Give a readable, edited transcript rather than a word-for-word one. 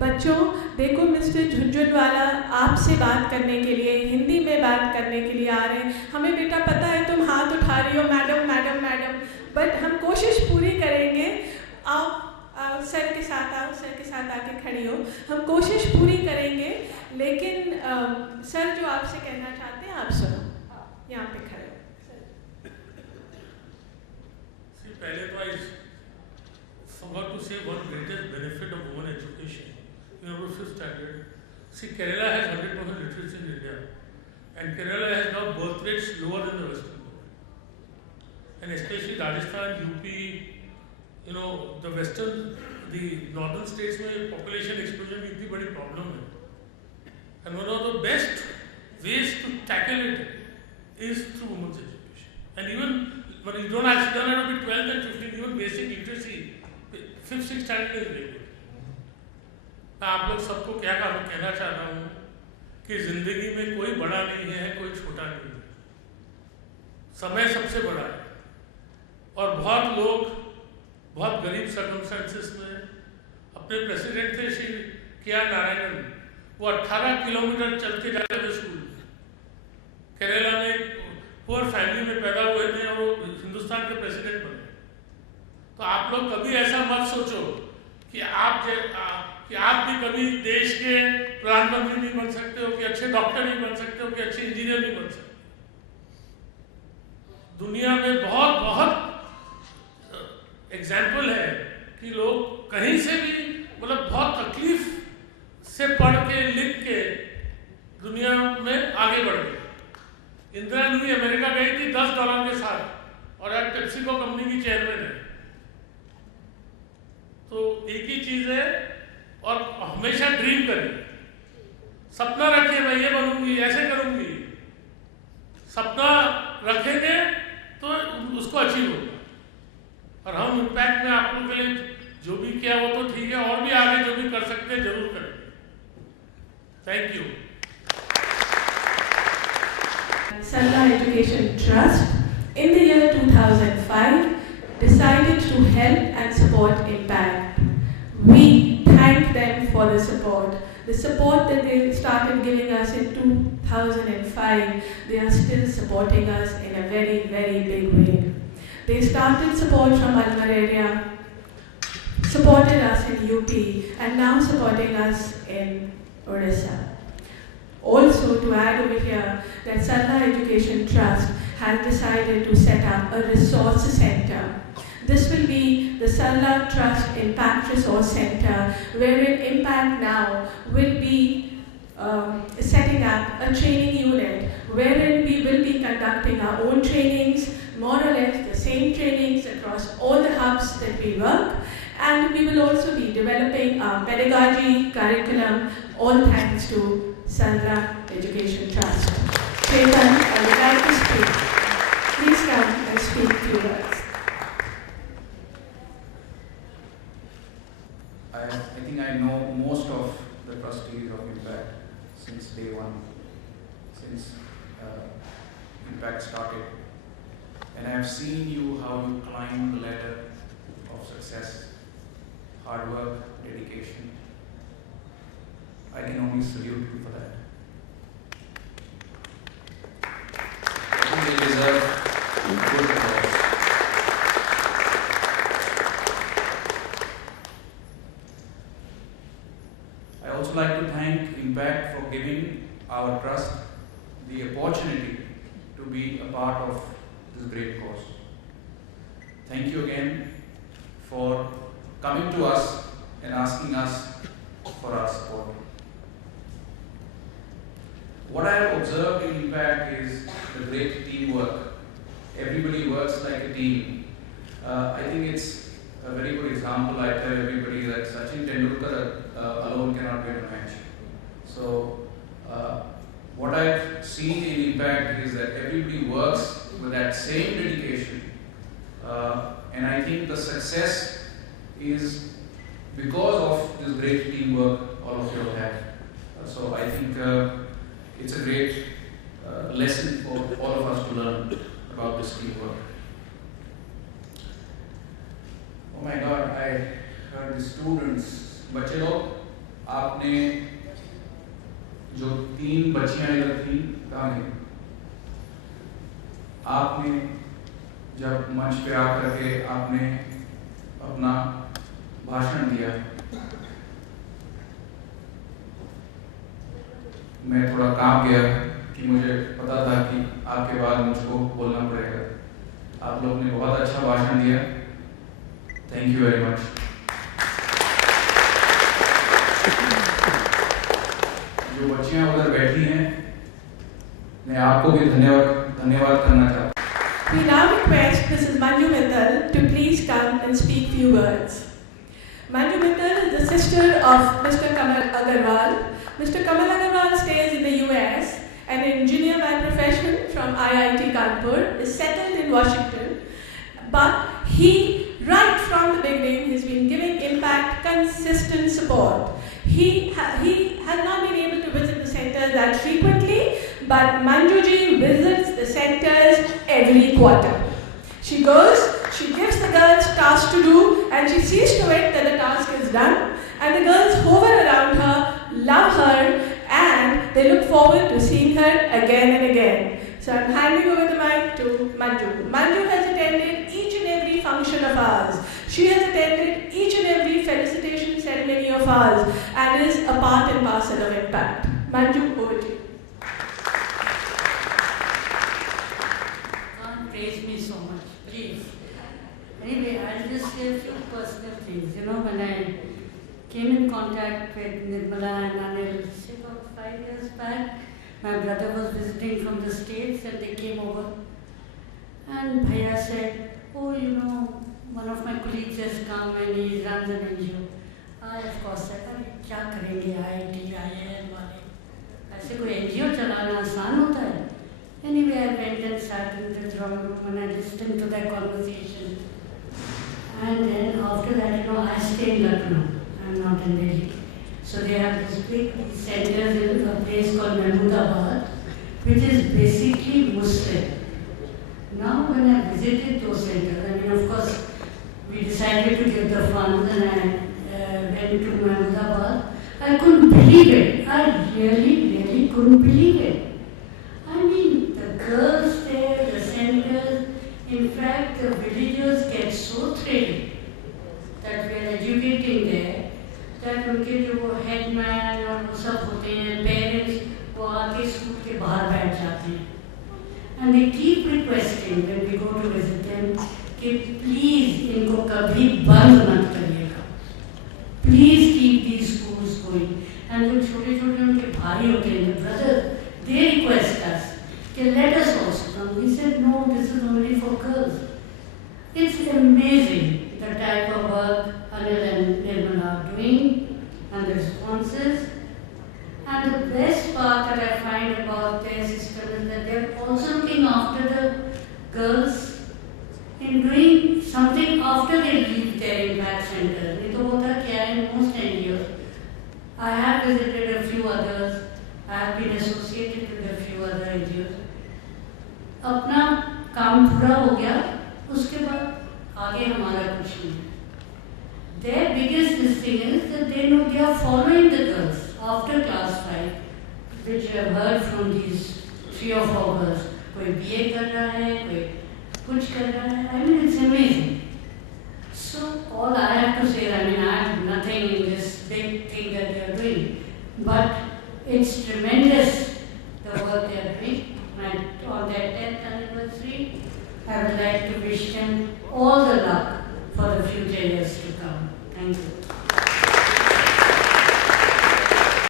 बच्चों देखो, मिस्टर झुनझुनवाला आपसे बात करने के लिए, हिंदी में बात करने के लिए आ रहे हैं। हमें बेटा पता है तुम हाथ उठा रही हो मैडम मैडम मैडम, बट हम कोशिश पूरी करेंगे। आओ सर के साथ आओ, सर के साथ आके खड़ी हो। हम कोशिश पूरी करेंगे, लेकिन सर जो आपसे कहना चाहते हैं आप सुनो, यहाँ पे खड़े हो। पहले तो I forgot to say one greatest benefit of women education. In our fifth standard, see, Kerala has 100% literacy in India, and Kerala has now birth rates lower than the western world. And especially Rajasthan, UP, the western, the northern states में population explosion की इतनी बड़ी problem है. And one of the best ways to tackle it is through women's education. And even when you don't have to be 12 and 15, even basic literacy, 5th, 6th standard is very good. मैं आप लोग सबको क्या कहना चाहता हूँ कि जिंदगी में कोई बड़ा नहीं है, कोई छोटा नहीं है, समय सबसे बड़ा है। और बहुत लोग बहुत गरीब सर्कमस्टेंसेस में, अपने प्रेसिडेंट थे श्री के.आर. नारायणन, वो 18 किलोमीटर चल के जाते थे स्कूल। केरला में पुअर फैमिली में पैदा हुए थे और वो हिंदुस्तान के प्रेसिडेंट बने। तो आप लोग कभी ऐसा मत सोचो कि आप भी कभी देश के प्रधानमंत्री नहीं बन सकते हो, कि अच्छे डॉक्टर नहीं बन सकते हो, कि अच्छे इंजीनियर नहीं बन सकते। दुनिया में बहुत बहुत एग्जाम्पल है कि लोग कहीं से भी, मतलब बहुत तकलीफ से पढ़ के लिख के दुनिया में आगे बढ़ गए। इंदिरा गांधी अमेरिका गई थी $10 के साथ और आज पेप्सिको कंपनी की चेयरमैन है। तो एक ही चीज है, और हमेशा ड्रीम करिए, सपना रखिए, मैं ये बनूंगी, ऐसे करूंगी। सपना रखेंगे तो उसको अचीव होगा। और हम इम्पैक्ट में आप लोगों के लिए जो भी किया वो तो ठीक है, और भी आगे जो भी कर सकते हैं जरूर करेंगे। Thank you. Sarla Education Trust in the year 2005 decided to help and support Impact. We thank them for the support. The support that they started giving us in 2005, they are still supporting us in a very, very big way. They started support from Alwar area, supported us in UP, and now supporting us in Odisha. Also, to add over here, that Sarla Education Trust has decided to set up a resource center. This will be the Sarla Trust Impact Resource Center, wherein Impact now will be setting up a training unit, wherein we will be conducting our own trainings, more or less the same trainings across all the hubs that we work. And we will also be developing our pedagogy, curriculum, all thanks to Sarla Education Trust. Chetan, I would like to speak. Please come and speak a few words. I think I know most of the trustees of Impact since day one, since Impact started. And I have seen you how you climb the ladder of success, hard work, dedication. I can only salute you for that. I think you deserve good applause. I also like to thank Impact for giving our trust the opportunity to be a part of this great cause. Thank you again for coming to us and asking us for our support. What I have observed in Impact is the great teamwork. Everybody works like a team. I think it's a very good example. I tell everybody that Sachin Tendulkar alone cannot win a match. So what I've seen in Impact is that everybody works with that same dedication. And I think the success is because of this great teamwork all of you have had. So I think it's a great lesson for all of us to learn about this teamwork. Oh my God, I heard the students, बच्चे लोग आपने जो 3 बच्चियां इधर थी, कहाँ गई? आपने जब मंच पे आकर के आपने अपना भाषण दिया, मैं थोड़ा कांप गया कि मुझे पता था कि आपके बाद मुझको बोलना पड़ेगा। आप लोग ने बहुत अच्छा भाषण दिया, थैंक यू वेरी मच। जो बच्चियां उधर बैठी हैं, मैं आपको भी धन्यवाद करना चाहता हूँ। We now request Mrs. Manju Mittal to please come and speak few words. Manju Mittal is the sister of Mr. Kamal Agarwal. Mr. Kamal Agarwal stays in the US, an engineer by profession from IIT Kanpur, is settled in Washington, but he, right from the beginning, has been giving Impact consistent support. He has not been able to visit the centers that frequently, but Manjuji visits the centers every quarter. She goes, she gives the girls tasks to do, and she sees to it that the task is done, and the girls hover around her, love her, and they look forward to seeing her again and again. So I'm handing over the mic to Manju. Manju has attended each and every function of ours. She has attended each and every felicitation ceremony of ours and is a part and parcel of Impact. Manju, over to you. Can't praise me so much, please. Anyway, I'll just say a few personal things. You know, when I came in contact with Nirmala and Anil, say about 5 years back, my brother was visiting from the States and they came over. And Bhaiya said, oh, you know, one of my colleagues has come and he runs an NGO. I, of course, said, अरे क्या करेंगे IIT, IIM वाले? ऐसे कोई NGO चलाना आसान होता है? Anyway, I went and sat in the drawing room and I listened to their conversation. And then after that, you know, I stay in Lucknow. I'm not in Delhi. So they have this big centers in a place called Mahmoodabad, which is basically Muslim. Now when I visited those centers, I mean, of course, we decided to give the funds and I went to Mahmoodabad. I couldn't believe it. I really couldn't believe it. I mean, the girls there, the centers, in fact, the villagers get so thrilled that we are educating there, that उनके जो वो headman और वो सब होते हैं, parents, वो आके स्कूल के बाहर बैठ जाते हैं. And they keep requesting when we go to visit them कि please इनको कभी बंद मत करिएगा. Please keep these schools going. And जो छोटे-छोटे उनके भाई होते हैं, brothers, they request us कि let us also come. We said no, this is only for girls. It's amazing the type of work Anil and Nirmala are doing and the responses. And the best part that I find about their system is that they're also looking after the girls in doing something after they leave their impact center. ये तो होता क्या है in most NGOs. I have visited a few others. I have been associated with a few other NGOs. अपना काम पूरा हो गया, उसके बाद आगे हमारा कुछ नहीं. Their biggest thing is that they know they are following the girls after class 5, which you have heard from these 3 or 4 girls. कोई BA कर रहा है, कोई कुछ कर रहा है. I mean, it's amazing. So all I have to say, I mean, I have nothing in this big thing that they are doing, but it's tremendous the work they are doing. And on their 10th anniversary, I would like to wish them all the luck for the future years to come. Thank you.